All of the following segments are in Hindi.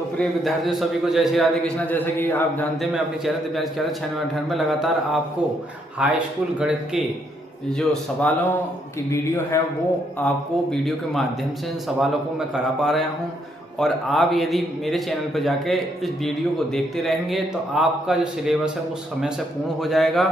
तो प्रिय विद्यार्थियों सभी को जय श्री राधे कृष्णा। जैसे कि आप जानते हैं मैं अपने चैनल दिव्यांश चैनल 96 में लगातार आपको हाई स्कूल गणित के जो सवालों की वीडियो है वो आपको वीडियो के माध्यम से इन सवालों को मैं करा पा रहा हूं। और आप यदि मेरे चैनल पर जाके इस वीडियो को देखते रहेंगे तो आपका जो सिलेबस है वो समय से पूर्ण हो जाएगा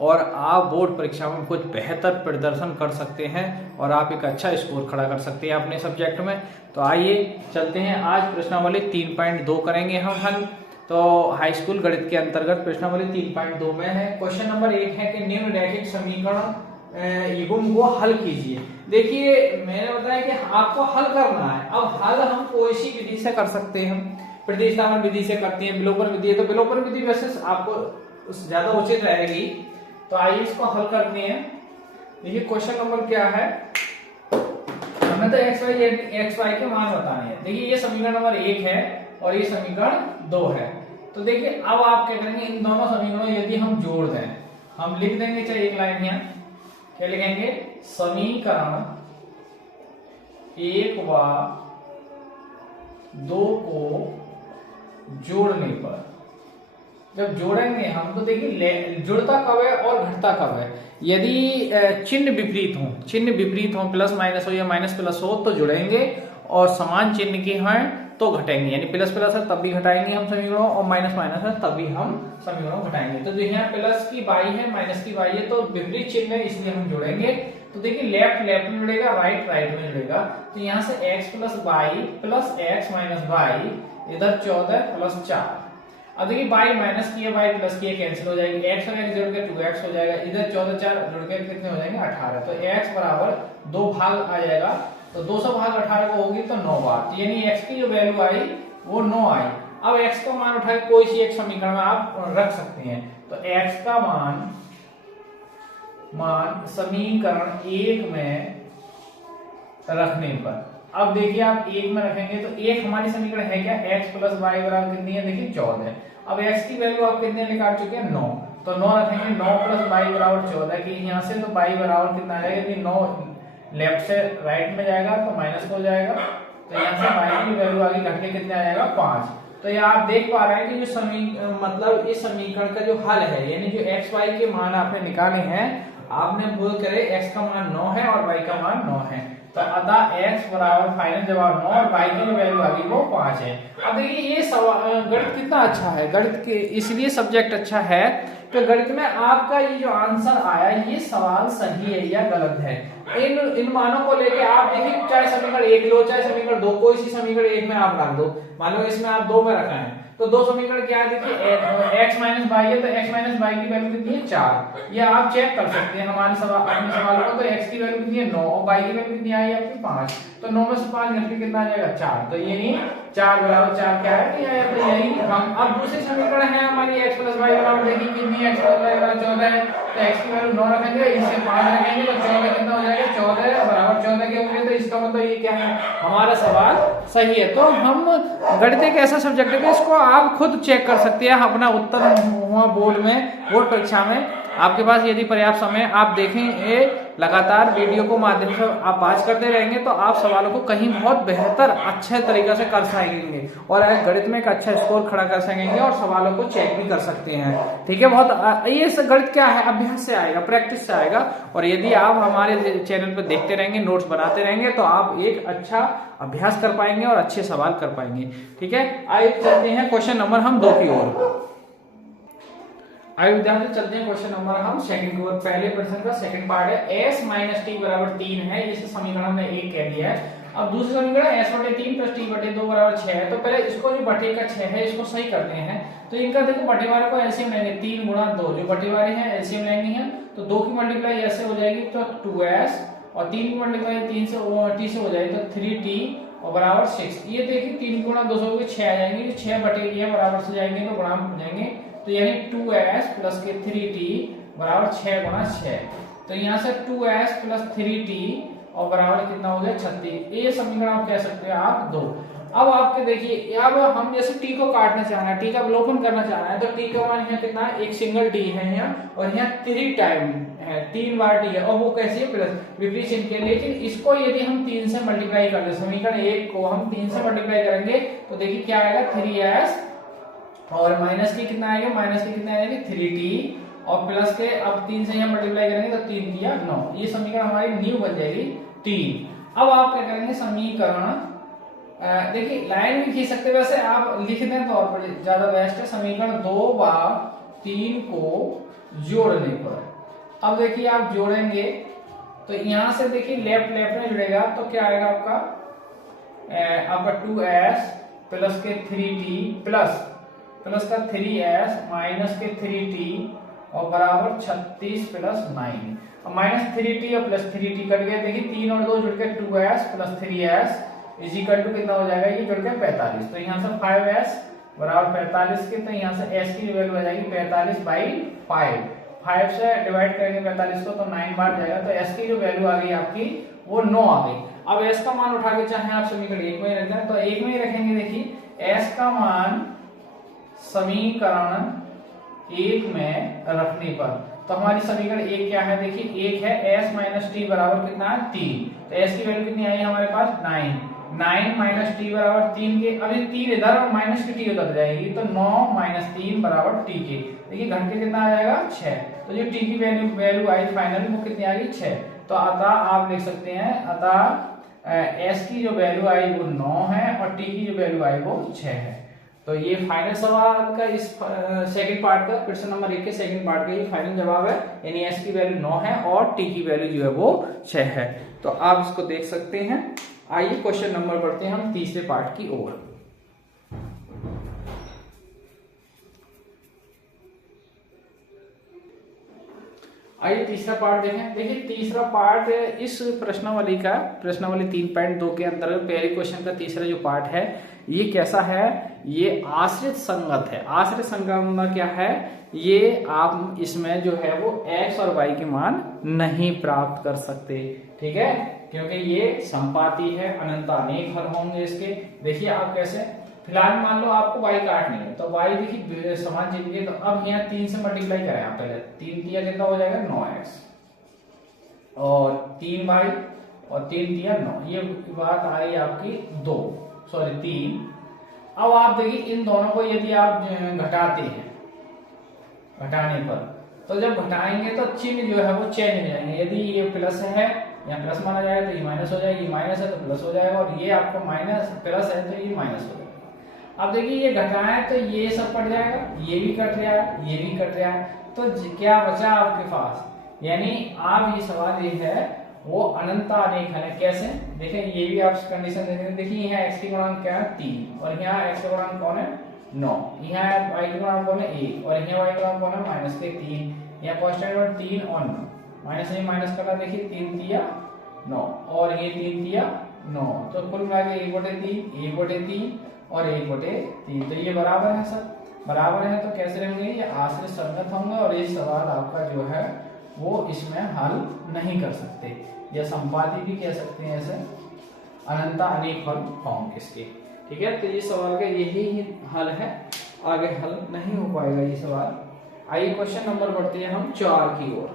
और आप बोर्ड परीक्षा में कुछ बेहतर प्रदर्शन कर सकते हैं और आप एक अच्छा स्कोर खड़ा कर सकते हैं अपने सब्जेक्ट में। तो आइए चलते हैं, आज प्रश्नावली 3.2 करेंगे हम हल। तो हाई स्कूल गणित के अंतर्गत प्रश्नावली 3.2 में है। क्वेश्चन नंबर 1 है कि निम्नलिखित समीकरण युग्म को हल कीजिए। देखिए मैंने बताया कि आपको हल करना है। अब हल हम कोई सी विधि से कर सकते हैं, प्रतिस्थापन विधि से करते हैं, विलोपन विधि है तो विलोपन विधि वैसे आपको ज्यादा उचित रहेगी। तो आइए इसको हल करते हैं। देखिए क्वेश्चन नंबर क्या है, हमें तो एक्स वाई के मान बताने हैं। देखिए ये समीकरण नंबर 1 है और ये समीकरण 2 है। तो देखिए अब आप क्या करेंगे, इन दोनों समीकरणों यदि हम जोड़ दें, हम लिख देंगे चाहे एक लाइन यहाँ क्या लिखेंगे, समीकरण 1 व 2 को जोड़ने पर, जब जोड़ेंगे हम तो देखिए जुड़ता कब है और घटता कब है। यदि चिन्ह विपरीत हो, प्लस माइनस हो या माइनस प्लस हो तो जुड़ेंगे, और समान चिन्ह के हैं तो घटेंगे। यानी प्लस प्लस है तब भी घटाएंगे हम समीकरणों, और माइनस माइनस है तब भी हम समीकरणों घटाएंगे। तो जो यहाँ प्लस की बाई है माइनस की बाई है तो विपरीत चिन्ह है इसलिए हम जोड़ेंगे। तो देखिए लेफ्ट लेफ्ट में जुड़ेगा, राइट राइट में जुड़ेगा। तो यहाँ से x plus by plus x minus by, इधर 14 प्लस 4। अब देखिए बाई माइनस की है बाई प्लस की है, कैंसिल हो जाएगी। x और x जोड़ के 2x हो जाएगा, इधर 14 4 जुड़ के कितने हो जाएंगे 18। तो x बराबर 2 भाग आ जाएगा, तो 200 भाग 18 को होगी तो 9 बार। तो यानी x की जो वैल्यू आई वो 9 आई। अब x का मान उठा के कोई सी एक समीकरण में आप रख सकते हैं। तो x का मान समीकरण 1 में रखने पर, अब देखिए आप 1 में रखेंगे तो 1 हमारी समीकरण है क्या, x प्लस वाई बराबर कितनी है, देखिए 14। अब x की वैल्यू आप कितने निकाल चुके हैं 9, तो 9 रखेंगे, 9 प्लस वाई बराबर 14 की यहाँ से तो वाई बराबर कितना आएगा, यदि 9 लेफ्ट से राइट में जाएगा तो माइनस हो जाएगा। तो यहाँ से वाई की वैल्यू आगे घट के कितने आएगा 5। तो ये आप देख पा रहे हैं कि जो मतलब इस समीकरण का जो हल है, यानी जो एक्स वाई के मान आपने निकाले हैं, आपने बोल करे x का मान 9 है और y का मान 9 है। तो अतः x बराबर फाइनल जवाब 9 और y की वैल्यू आ गई वो 5 है। अब देखिए ये गणित कितना अच्छा है, गणित के इसलिए सब्जेक्ट अच्छा है कि गणित में आपका ये जो आंसर आया ये सवाल सही है या गलत है। इन मानों को लेके आप देखिए, चाहे समीकरण 1 लो चाहे समीकरण 2, कोई सी समीकरण 1 में आप रख दो। मान लो इसमें आप 2 में रखा है तो 2 समीकरण क्या है, देखिए x माइनस वाई है तो x माइनस वाई की वैल्यू कितनी है 4। ये आप चेक कर सकते हैं हमारे अपने सवाल को। तो x की वैल्यू कितनी है 9 और y की वैल्यू कितनी आई है आपकी 5। तो 9 में से 5 घट के कितना आ जाएगा 4। तो ये नहीं 4 बराबर 4 क्या है, तो यही हम। अब दूसरी समीकरण है हमारी x प्लस वाई बराबर, देखिए कितनी है, x प्लस वाई बराबर 14 है। तो x की वैल्यू 9 रखेंगे, इससे 5 रखेंगे तो 14 कितना हो जाएगा, 14 बराबर 14 के होंगे। तो इसका मतलब ये क्या है, हमारा सवाल सही है। तो हम गणित एक ऐसा सब्जेक्ट है कि इसको आप खुद चेक कर सकते हैं अपना उत्तर हुआ बोर्ड परीक्षा में। आपके पास यदि पर्याप्त समय आप देखेंगे, लगातार वीडियो को माध्यम से आप बात करते रहेंगे तो आप सवालों को कहीं बहुत बेहतर अच्छे तरीके से कर सकेंगे और गणित में एक अच्छा स्कोर खड़ा कर सकेंगे और सवालों को चेक भी कर सकते हैं। ठीक है, बहुत ये गणित क्या है, अभ्यास से आएगा, प्रैक्टिस से आएगा। और यदि आप हमारे चैनल पर देखते रहेंगे, नोट्स बनाते रहेंगे तो आप एक अच्छा अभ्यास कर पाएंगे और अच्छे सवाल कर पाएंगे। ठीक है, आइए चलते हैं क्वेश्चन नंबर हम 2 की ओर। आइए विद्यार्थी चलते हैं क्वेश्चन नंबर हम सेकंड की ओर। पहले प्रश्न का सेकंड पार्ट है s माइनस टी बराबर 3 है, इस समीकरण हमने 1 कह दिया है। अब दूसरा समीकरण s बटे 3 प्लस टी बटे 2 बराबर 6 है। तो पहले इसको जो बटे का 6 है इसको सही करते हैं। तो इनका देखो बटे वाले को एलसीएम लेंगे, 3 गुणा 2 जो बटे वाले हैं एलसीएम लेंगे हैं। तो 2 की मल्टीप्लाई ऐसे हो जाएगी तो 2s, और 3 की मल्टीप्लाई 3 से t से हो जाएगी तो 3t और बराबर 6। ये देखिए 3 गुणा 2 से 6 आ जाएंगे, 6 बटे ये बराबर से जाएंगे तो गुणा हो जाएंगे। तो यानी 2s प्लस के 3t बराबर 6 गुणा 6। तो यहाँ से 2s प्लस 3t और बराबर कितना हो गया 36। ये समीकरण आप कह सकते हैं आप 2। अब आपके देखिए, अब हम जैसे टी को काटना चाह रहे हैं, टी का अवलोकन करना चाह रहे हैं, तो टी का मान यहाँ कितना है, एक सिंगल टी है यहाँ, और यहाँ 3 टाइम है, 3 बार टी है, और वो कैसी है, प्लस विपरीत चिन्ह के। लेकिन इसको यदि हम 3 से मल्टीप्लाई कर दे, समीकरण 1 को हम 3 से मल्टीप्लाई करेंगे तो देखिए क्या आएगा, 3s, और माइनस की कितना आएगा, माइनस की कितना आएगा, 3t, और प्लस के अब 3 से यहाँ मल्टीप्लाई करेंगे तो 3 तिया 9, ये समीकरण हमारी न्यू बन जाएगी 3। अब आप क्या करेंगे, समीकरण देखिए लाइन भी खींच सकते, वैसे आप लिख दें तो और ज्यादा बेस्ट है। समीकरण 2 बार 3 को जोड़ने पर, अब देखिए आप जोड़ेंगे तो यहां से देखिए लेफ्ट लेफ्ट में जुड़ेगा तो क्या आएगा आपका, आपका 2s प्लस के 3t प्लस का 3s माइनस के 3t और बराबर 36 प्लस 9, और माइनस 3t और प्लस 3t कट गया, देखिए 3 और 2 जुड़ के 2s plus 3s is equal to कितना हो जाएगा, ये जुड़ के 45, तो यहाँ से 5s बराबर 45 के, तो यहाँ से s की वैल्यू आ जाएगी 45/5, 5 से डिवाइड करेंगे 45 को तो 9 बार जाएगा, तो s की जो वैल्यू आ गई आपकी वो 9 आ गई। अब s का मान उठा के चाहे आप समीकरण 1 में रख दें तो 1 में ही रखेंगे, देखिए s का मान समीकरण 1 में रखने पर, तो हमारी समीकरण 1 क्या है, देखिए 1 है s माइनस टी बराबर कितना है 3, तो s की वैल्यू कितनी आई हमारे पास 9 माइनस टी बराबर 3 के, अभी 3 इधर और माइनस की टी उधर जाएगी, तो 9 माइनस 3 बराबर टी के, देखिए घट के कितना आ जाएगा 6, तो जो टी की वैल्यू आई फाइनल वो कितनी आ गई 6, तो अतः आप लिख सकते हैं, अतः s की जो वैल्यू आई वो 9 है और t की जो वैल्यू आई वो 6 है। तो ये फाइनल सवाल का इस सेकंड पार्ट का, क्वेश्चन नंबर 1 के सेकंड पार्ट का ये फाइनल जवाब है, यानी s की वैल्यू 9 है और t की वैल्यू जो है वो 6 है। तो आप इसको देख सकते हैं। आइए क्वेश्चन नंबर बढ़ते हैं हम तीसरे पार्ट की ओर। आइए तीसरा पार्ट देखें। देखिए तीसरा पार्ट इस प्रश्नावली का, प्रश्नावली 3.2 के अंतर्गत पहले क्वेश्चन का तीसरा जो पार्ट है ये कैसा है, ये आश्रित संगत है। आश्रित संगत क्या है, ये आप इसमें जो है वो x और y के मान नहीं प्राप्त कर सकते, ठीक है, क्योंकि ये संपाती है, अनंत अनेक हल होंगे इसके। देखिए आप कैसे, फिलहाल मान लो आपको y काटनी है तो y देखिए समान चीज है, तो अब यहाँ 3 से मल्टीप्लाई करें आप पहले, 3 तिया कितना हो जाएगा 9x और 3y और 3 तिया 9, ये बात आ रही है आपकी 3। अब आप देखिए इन दोनों को यदि आप घटाते हैं, घटाने पर तो जब घटाएंगे तो चिन्ह जो है वो चेंज हो जाएंगे। यदि ये प्लस है या प्लस माना जाएगा तो ये माइनस हो जाएगी, माइनस है तो प्लस हो जाएगा, और ये आपको माइनस प्लस है तो ये माइनस हो जाएगा। अब देखिए ये घटाएं तो ये सब कट जाएगा, ये भी कट रहा है, ये भी कट रहा है, तो क्या बचा आपके पास, यानी आप ये सवाल ये है वो अनंत अनेक है। कैसे देखें, ये भी आप कंडीशन देखें, देखिए यहाँ x की गुणांक क्या है 3 और यहाँ x का गुणांक कौन है 9, यहाँ y का गुणांक कौन है 1 और यहाँ y का गुणांक कौन है माइनस के 3, यहाँ कांस्टेंट और 3 और 9, माइनस नहीं माइनस करना, देखिए 3 तिया 9 और ये 3 तिया 9, तो कुल मिला के 1/3 1/3 और 1/3, तो ये बराबर है, सब बराबर है, तो कैसे रहेंगे ये आश्रित संगत होंगे और ये सवाल आपका जो है वो इसमें हल नहीं कर सकते, या संपाती भी कह सकते हैं, ऐसे अनंत अनेक हल होंगे इसके, ठीक है। तो ये सवाल का यही हल है, आगे हल नहीं हो पाएगा ये सवाल। आइए क्वेश्चन नंबर बढ़ते हैं हम 4 की ओर।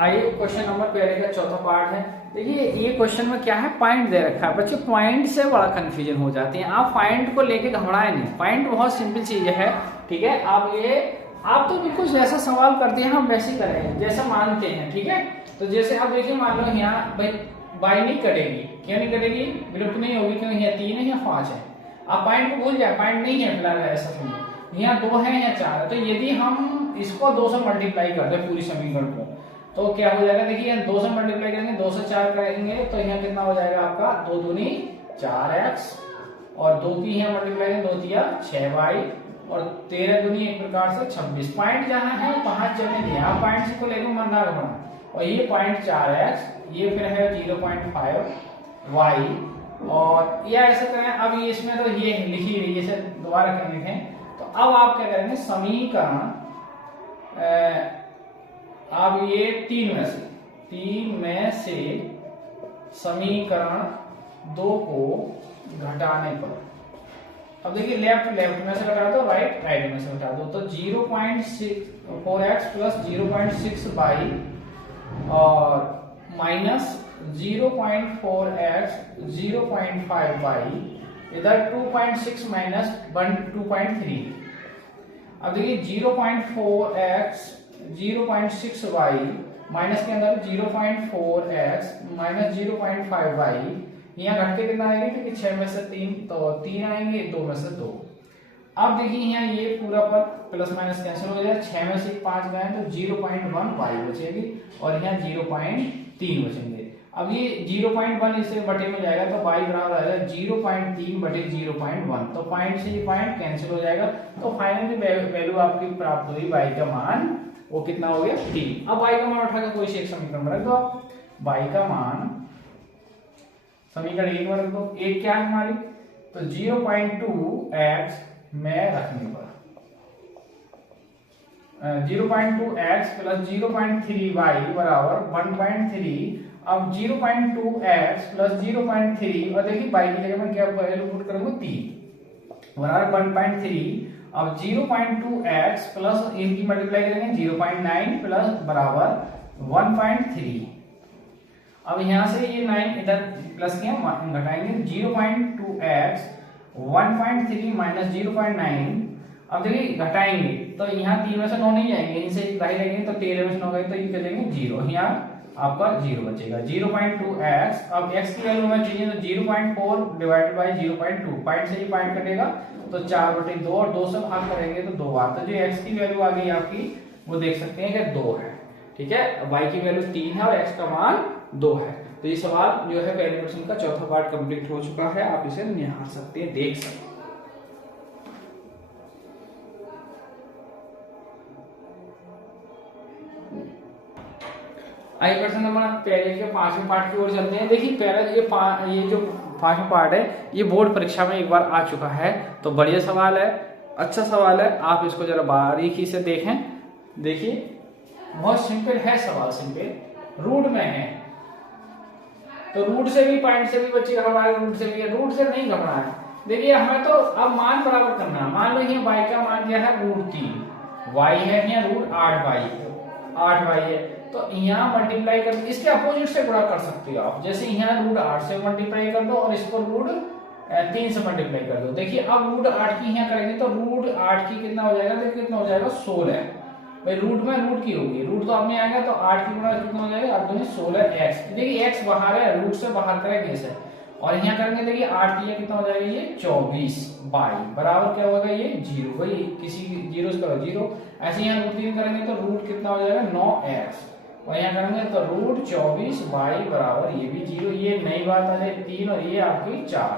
आइए क्वेश्चन नंबर पहले का चौथा पार्ट है। देखिए ये क्वेश्चन में क्या है, पॉइंट दे रखा है, बच्चों पॉइंट से बड़ा कंफ्यूजन हो जाते हैं। आप पॉइंट को लेके घबराए नहीं, पॉइंट बहुत सिंपल चीज है, ठीक है। आप तो बिल्कुल जैसा सवाल करते हैं हम वैसे ही करें, जैसा मानते हैं, ठीक है। तो जैसे आप देखिए मान लो यहाँ बाई नहीं कटेगी, क्यों नहीं कटेगी, विलुप्त नहीं होगी, क्यों यहाँ 3 है यहाँ 5 है। आप पॉइंट को भूल जाए, पॉइंट नहीं है फिलहाल, ऐसा समझो यहाँ 2 है यहाँ 4 है, तो यदि हम इसको 2 से मल्टीप्लाई कर दे पूरी समीकरण को तो क्या हो जाएगा, देखिए 2 से मल्टीप्लाई करेंगे, 2 से 4 करेंगे तो यहाँ कितना हो जाएगा आपका 2 दूनी 4x और 2 की यहाँ मल्टीप्लाई करेंगे 2 तिया 6y और 13 दूनी एक प्रकार से 26। पॉइंट जहाँ है 5 चलने दिए, आप पॉइंट को लेकर मन ना रखना, और ये पॉइंट 4x, ये फिर है 0.5y और या ऐसे करें। अब ये इसमें तो ये लिखी हुई है, इसे दोबारा कर लिखें, तो अब आप क्या करेंगे समीकरण, अब ये 3 में से समीकरण 2 को घटाने पर, अब देखिए लेफ्ट लेफ्ट में से घटा दो, राइट राइट में से घटा दो, तो 0.4x प्लस 0.6y और माइनस 0.4x 0.5y, इधर 2.6 माइनस 2.3। अब देखिए 0.4x 0.6y माइनस के अंदर 0.4x माइनस 0.5y, यहाँ घट के कितना आएंगे, क्योंकि 6 में से 3 तो 3 आएंगे, 2 में से 2। अब देखिए यहाँ ये पूरा पद प्लस माइनस कैंसिल हो जाएगा, 6 में से 5 गए तो 0.1y बचेगी और यहाँ 0.3 बचेंगे। अब ये 0.1 इससे बटे में जाएगा तो y बराबर आ जाएगा 0.3 बटे 0.1, तो पॉइंट से ये पॉइंट कैंसिल हो जाएगा। तो फाइनली वैल्यू आपकी प्राप्त हुई, y का मान वो कितना हो गया 3। अब y का मान उठाकर कोई से एक समीकरण में रख दो, y का मान समीकरण 1 में रख दो। एक क्या है हमारी, तो 0.2x में रखने पर 0.2x प्लस 0.3y बराबर 1.3। अब 0.2x प्लस 0.3 और देखिए y की जगह में क्या वैल्यू पुट करूंगा 3 बराबर 1.3। अब 0.2x प्लस इनकी मल्टीप्लाई करेंगे 0.9 प्लस बराबर 1.3। अब यहां से ये 9 इधर प्लस किया घटाएंगे, 0.2x 1.3 माइनस 0.9। अब देखिए घटाएंगे तो यहाँ 3 में से 9 नहीं जाएंगे, इनसे बाहर लगेंगे तो 13 में से 9 गए तो ये कर देंगे 0, यहाँ आपका 0 बचेगा। 0.2x, अब x की वैल्यू हमें चाहिए तो 0.4 डिवाइडेड बाय 0.2, पॉइंट से ये पॉइंट कटेगा तो 4/2 और 2 से भाग करेंगे तो 2 बार, तो जो x की वैल्यू आ गई आपकी वो देख सकते हैं कि 2 है। ठीक है, y की वैल्यू 3 है और x का मान 2 है। तो ये सवाल जो है पहले प्रश्न का चौथा पार्ट कंप्लीट हो चुका है, आप इसे निहार सकते हैं, देख सकते हैं। आइए प्रश्न नंबर पहले के 5वें पार्ट की ओर चलते हैं। देखिए पहला ये जो 5वां पार्ट है ये बोर्ड परीक्षा में एक बार आ चुका है, तो बढ़िया सवाल है, अच्छा सवाल है, आप इसको जरा बारीकी से देखें। देखिए बहुत सिंपल है सवाल, सिंपल रूट में है, तो रूट से भी पॉइंट से भी बच्चे घबराए, रूट से भी, रूट से नहीं घबराए। देखिए हमें तो अब मान बराबर करना है। मान लो ये y का मान क्या है √3, y है यहाँ √8y है, तो यहाँ मल्टीप्लाई कर इसके अपोजिट से गुणा कर सकते हो आप। जैसे यहाँ √8 से मल्टीप्लाई कर दो और इसको √3 से मल्टीप्लाई कर दो। देखिए अब √8 की यहाँ करेंगे तो √8 की कितना हो जाएगा, देखिए कितना हो जाएगा 16। भाई रूट में रूट की होगी, रूट तो आपने आएगा तो 8 की गुणा कितना हो जाएगा, आप दोनों 16x। देखिए x बाहर है, रूट से बाहर करेंगे इसे और यहाँ करेंगे, देखिए 8 की कितना हो जाएगा ये 24y बराबर क्या होगा ये 0। भाई किसी जीरो से करो 0, ऐसे यहाँ √3 करेंगे तो रूट कितना हो जाएगा 9x और यहाँ करेंगे तो √24y बराबर ये भी 0। ये नई बात आ जाए 3 और ये आपकी 4।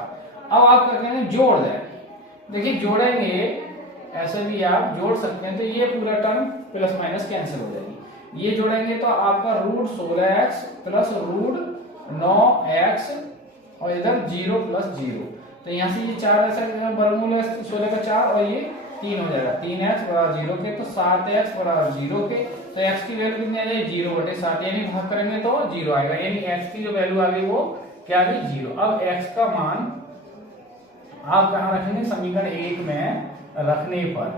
अब आप क्या करेंगे जोड़ दें, देखिए जोड़ेंगे ऐसे भी आप जोड़ सकते हैं, तो ये पूरा टर्म प्लस माइनस कैंसिल हो जाएगी। ये जोड़ेंगे तो आपका √16x प्लस √9x और इधर 0 प्लस 0, तो यहाँ से ये 4 ऐसा वर्गमूल है 16 का 4 और ये 3 हो जाएगा, 3x बराबर 0 के, तो 7x बराबर 0 के, तो x की वैल्यू कितनी आ जाएगी 0/7, यानी भाग करेंगे तो 0 आएगा, यानी x की जो वैल्यू आ गई वो क्या आ गई 0। अब x का मान आप कहाँ रखेंगे, समीकरण 1 में रखने पर।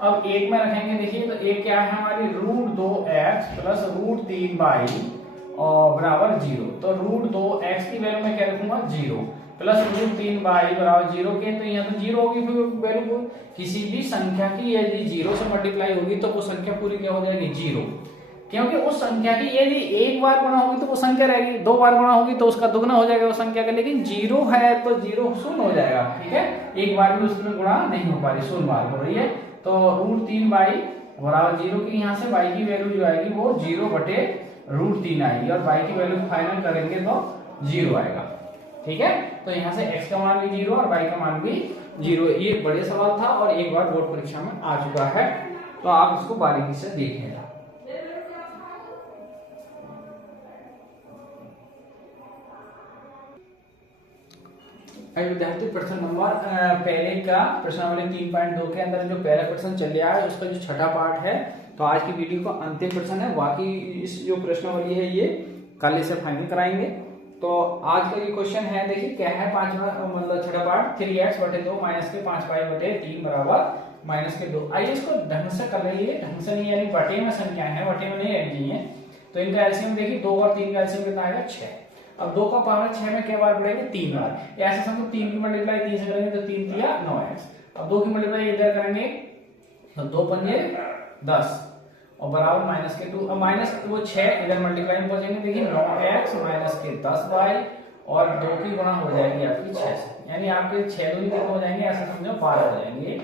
अब 1 में रखेंगे, देखिए तो एक क्या है हमारी √2x प्लस √3y और बराबर 0, तो √2x की वैल्यू में क्या रखूंगा 0 प्लस √3y बराबर 0 के, तो यहाँ तो 0 होगी वैल्यू। किसी भी संख्या की यदि 0 से मल्टीप्लाई होगी तो वो संख्या पूरी क्या हो जाएगी 0, क्योंकि उस संख्या की यदि एक बार गुणा होगी तो वो संख्या रहेगी, 2 बार गुणा होगी तो उसका दुगना हो जाएगा वो संख्या का, लेकिन 0 है तो 0 शून्य हो जाएगा। ठीक है, एक बार भी उसमें गुणा नहीं हो पा रही, शून्य बार हो रही है, तो √3y बराबर 0 की यहाँ से y की वैल्यू जो आएगी वो 0/√3 आएगी और y की वैल्यू फाइनल करेंगे तो 0 आएगा। ठीक है, तो यहाँ से x का मान भी 0 और y का मान भी 0। ये बढ़िया सवाल था और एक बार बोर्ड परीक्षा में आ चुका है, तो आप इसको बारीकी से देखें। विद्यार्थी प्रश्न नंबर पहले का प्रश्नावली 3.2 के अंदर जो पहला प्रश्न चल रहा है उसका जो छठा पार्ट है, तो आज की वीडियो का अंतिम प्रश्न है। बाकी इस जो प्रश्नावली है ये कल इसे फाइनल कराएंगे। तो आज का ये क्वेश्चन है, देखिए क्या है, पांचवा मतलब छठा पार्ट 3x बटे 2 माइनस के 5y बटे 3 बराबर माइनस के 2। आइए इसको ढंग से कर लेंगे, ढंग से नहीं यानी बटे में संख्या है, बटे में नहीं आनी है। तो इनका एलसीएम देखिए 2 और 3 का एलसीएम कितना आएगा 6। अब 2 का पावर 6 में क्या बार बढ़ेगा 3 बार। ऐसे समझो 3 की मल्टीप्लाई 3 से करेंगे तो 3 तिया 9x। अब 2 की मल्टीप्लाई इधर करेंगे तो 2 पंजे 10 और बराबर माइनस के 2। अब माइनस वो 6 इधर मल्टीप्लाई में पहुंचेंगे, देखिए 9x माइनस के 10y और 2 की गुणा हो जाएगी आपकी 6 से, यानी आपके 6 दूनी कितने हो जाएंगे, ऐसा समझो 12 हो जाएंगे,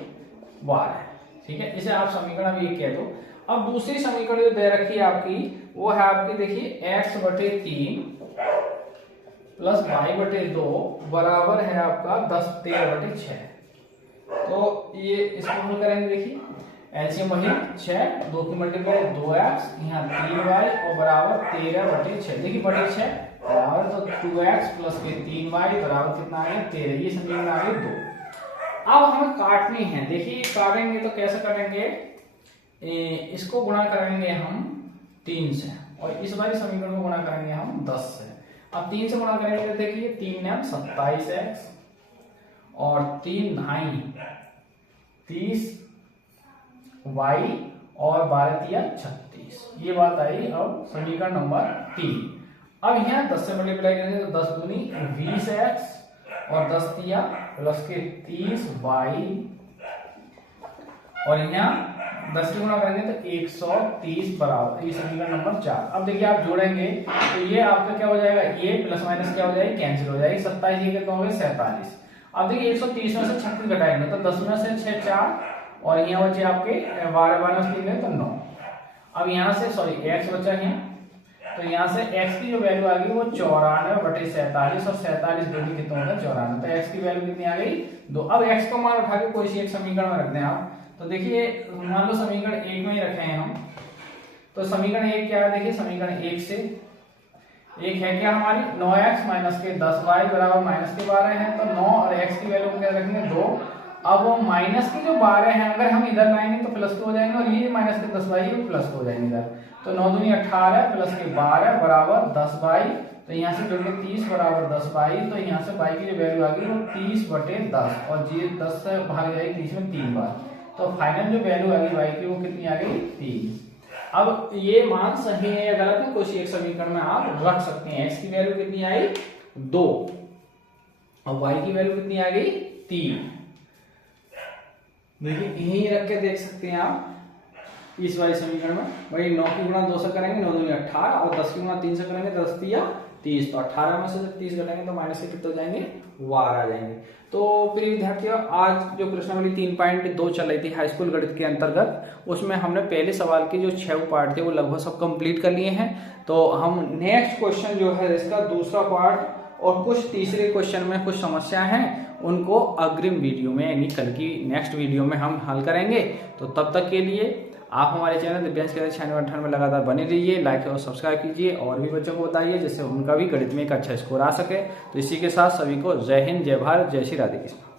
12। ठीक है, इसे आप समीकरण अभी एक कह दो। अब दूसरी समीकरण जो दे रखी है आपकी वो है आपकी देखिए x बटे 3 प्लस y बटे 2 बराबर है आपका 10 13 बटे 6। तो ये इसको हम करेंगे, देखिए एलसीएम वही 6, 2 की मल्टीप्लाई 2x यहाँ 3y और बराबर 13 बटे 6। देखिए बटे 6 बराबर तो 2x प्लस के 3y बराबर कितना आ गया 13। ये समीकरण आ गई 2। अब हमें काटनी है, देखिए काटेंगे तो कैसे करेंगे, इसको गुणा करेंगे हम 3 से और इस वाली समीकरण को गुणा करेंगे हम 10 से। अब 3 से गुणा करेंगे तो देखिए 3 9 27x और 3 9 30 y और 12 तिया 36। ये बात आई अब समीकरण नंबर 3। अब यहाँ 10 से मल्टीप्लाई करेंगे तो 10 दूनी 20x और 10 तिया प्लस के 30 y और यहाँ 10 से गुणा करेंगे तो 130 बराबर, ये समीकरण नंबर 4। अब देखिए आप जोड़ेंगे तो ये आपका क्या हो जाएगा, ये प्लस माइनस क्या हो जाएगी, कैंसिल हो जाएगी। 27 ये कितना हो गया 47। अब देखिए 130 में से 36 घटाएंगे तो 10 में से 6 4 और यहाँ बचे आपके 12 12 3 में तो 9। अब यहाँ से सॉरी x बचा यहाँ, तो यहाँ से x की जो वैल्यू आ गई वो 94 बटे 47 और 47 दो भी कितना होगा 94, तो x की वैल्यू कितनी आ गई 2। अब x का मान उठा के कोई सी एक समीकरण में रख दें आप। तो देखिए मान लो समीकरण 1 में ही रखे हैं हम, तो समीकरण 1 क्या है, देखिए समीकरण 1 से एक है क्या हमारी 9x माइनस के 10y बराबर माइनस के 12 है, तो 9 और x की वैल्यू क्या रखेंगे 2। अब वो माइनस की जो 12 है अगर हम इधर लाएंगे तो प्लस के हो जाएंगे और ये माइनस के 10y ये प्लस के हो जाएंगे इधर। तो 9 दूनी 18 प्लस के 12 बराबर 10y, तो यहाँ से जोड़ के 30 बराबर 10y, तो यहाँ से y की जो वैल्यू आ गई वो 30 बटे 10 और ये 10 से भाग जाएगी 30 में 3 बार, तो फाइनल जो वैल्यू आ गई y की वो कितनी आ गई 3। अब ये मान सही है या गलत है, कोई एक समीकरण में आप रख सकते हैं। x की वैल्यू कितनी आई 2 और y की वैल्यू कितनी आ गई 3। देखिए यही रख के देख सकते हैं आप इस वाले समीकरण में। वही 9 की गुणा 2 से करेंगे 9 दूनी 18 और 10 की गुणा 3 से करेंगे 10 तिया 30, तो 18 में से जब 30 घटाएंगे तो माइनस के कितने हो जाएंगे 12 आ जाएंगे। तो प्रिय विद्यार्थियों आज जो प्रश्नावली 3.2 चल रही थी हाई स्कूल गणित के अंतर्गत, उसमें हमने पहले सवाल के जो 6 पार्ट थे वो लगभग सब कंप्लीट कर लिए हैं। तो हम नेक्स्ट क्वेश्चन जो है इसका दूसरा पार्ट और कुछ तीसरे क्वेश्चन में कुछ समस्या है उनको अग्रिम वीडियो में यानी कल की नेक्स्ट वीडियो में हम हल करेंगे। तो तब तक के लिए आप हमारे चैनल दिव्यांश के चैनल में लगातार बने रहिए, लाइक और सब्सक्राइब कीजिए और भी बच्चों को बताइए जिससे उनका भी गणित में एक अच्छा स्कोर आ सके। तो इसी के साथ सभी को जय हिंद, जय भारत, जय श्री राधे कृष्ण।